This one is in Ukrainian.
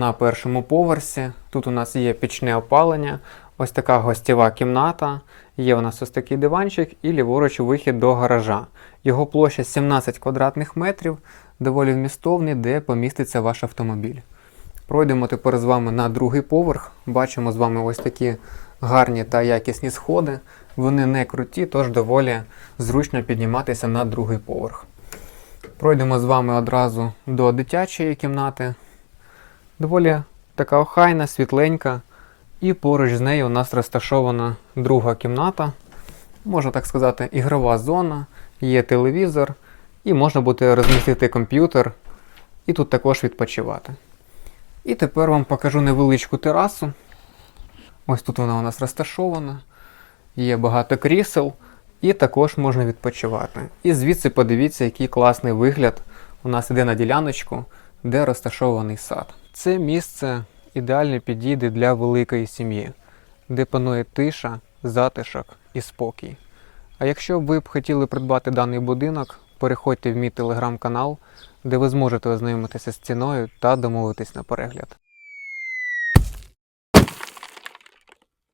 На першому поверсі тут у нас є пічне опалення, ось така гостєва кімната. Є у нас ось такий диванчик і ліворуч вихід до гаража. Його площа 17 квадратних метрів, доволі вмістовний, де поміститься ваш автомобіль. Пройдемо тепер з вами на другий поверх. Бачимо з вами ось такі гарні та якісні сходи. Вони не круті, тож доволі зручно підніматися на другий поверх. Пройдемо з вами одразу до дитячої кімнати. Доволі така охайна, світленька. І поруч з нею у нас розташована друга кімната. Можна так сказати, ігрова зона, є телевізор, і можна буде розмістити комп'ютер, і тут також відпочивати. І тепер вам покажу невеличку терасу. Ось тут вона у нас розташована. Є багато крісел, і також можна відпочивати. І звідси подивіться, який класний вигляд у нас іде на діляночку, де розташований сад. Це місце ідеально підійде для великої сім'ї, де панує тиша, затишок і спокій. А якщо ви б хотіли придбати даний будинок, переходьте в мій телеграм-канал, де ви зможете ознайомитися з ціною та домовитись на перегляд.